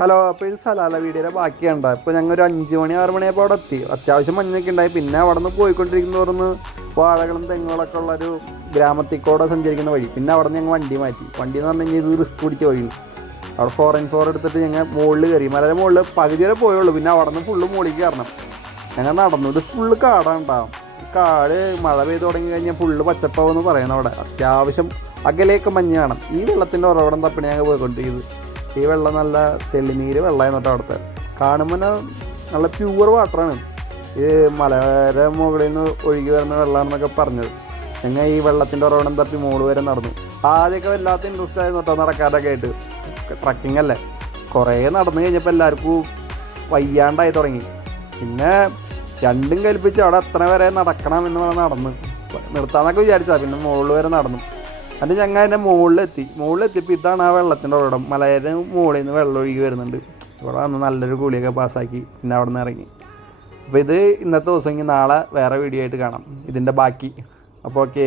Hello, അപ്പോൾ ഇത് Salalah വീഡിയോയുടെ ബാക്കിയുണ്ട. ഇപ്പോൾ ഞങ്ങൾ ഒരു 5 മണി 6 മണിയായപ്പോൾ അവിടെ എത്തി. അത്യാവശ്യം മഞ്ഞൊക്കെ ഉണ്ടായി. പിന്നെ അവിടെ നിന്ന് പോയിക്കൊണ്ടിരിക്കുന്നവരൊന്ന് വാഴകളും തെങ്ങുകളൊക്കെ ഉള്ളൊരു ഗ്രാമത്തിൽക്കൂടെ സഞ്ചരിക്കുന്ന വഴി. പിന്നെ അവിടെ നിന്ന് ഞങ്ങൾ വണ്ടി മാറ്റി. വണ്ടി എന്ന് പറഞ്ഞു കഴിഞ്ഞാൽ ഇത് റിസ്ക് പിടിച്ച വഴിയാണ്. അവിടെ 4x4 എടുത്തിട്ട് ഞങ്ങൾ മുകളിൽ കയറി. മലയുടെ മുകളിൽ പകുതി വരെ പോയുള്ളൂ. പിന്നെ അവിടെ നിന്ന് ഫുള്ള് മുകളിൽ കയറണം. ഞങ്ങൾ നടന്നു. ഇത് ഫുള്ള് കാടാണ്ടാവും. കാട് മഴ പെയ്ത് തുടങ്ങി കഴിഞ്ഞാൽ ഫുള്ള് പച്ചപ്പാവെന്ന് പറയുന്നത്. അവിടെ അത്യാവശ്യം അകലേക്ക് മഞ്ഞ് കാണാം. ഈ വെള്ളത്തിൻ്റെ ഉറവിടം തപ്പിണ് ഞങ്ങൾ പോയിക്കൊണ്ടിരിക്കുന്നത്. ഈ വെള്ളം നല്ല തെളിനീര് വെള്ളമായിരുന്നു കേട്ടോ. അവിടുത്തെ കാണുമ്പോൾ നല്ല പ്യൂർ വാട്ടറാണ്. ഈ മലയുടെ മുകളിൽ നിന്ന് ഒഴുകി വരുന്ന വെള്ളമാണെന്നൊക്കെ പറഞ്ഞത്. ഞങ്ങൾ ഈ വെള്ളത്തിൻ്റെ ഉറവിടം തപ്പി മുകളിൽ വരെ നടന്നു. ആദ്യമൊക്കെ വല്ലാത്ത ഇൻട്രസ്റ്റ് ആയിരുന്നു കേട്ടോ നടക്കാനൊക്കെ ആയിട്ട്. ട്രക്കിംഗ് അല്ലേ. കുറേ നടന്നു കഴിഞ്ഞപ്പോൾ എല്ലാവർക്കും വയ്യാണ്ടായി തുടങ്ങി. പിന്നെ രണ്ടും കൽപ്പിച്ച് അവിടെ എത്ര വരെ നടക്കണം എന്ന് പറഞ്ഞാൽ നടന്ന് നിർത്താമെന്നൊക്കെ വിചാരിച്ചാൽ പിന്നെ മുകളിൽ വരെ നടന്നു. അത് ഞങ്ങൾ അതിൻ്റെ മുകളിലെത്തിയപ്പോൾ ഇതാണ് ആ വെള്ളത്തിൻ്റെ ഉറവിടം. മലയുടെ മുകളിൽ നിന്ന് വെള്ളം ഒഴുകി വരുന്നുണ്ട്. ഇവിടെ വന്ന് നല്ലൊരു കുളിയൊക്കെ പാസ്സാക്കി പിന്നെ അവിടെ നിന്ന് ഇറങ്ങി. അപ്പോൾ ഇത് ഇന്നത്തെ ദിവസം. നാളെ വേറെ വീഡിയോ ആയിട്ട് കാണാം ഇതിൻ്റെ ബാക്കി. അപ്പോൾ ഓക്കെ.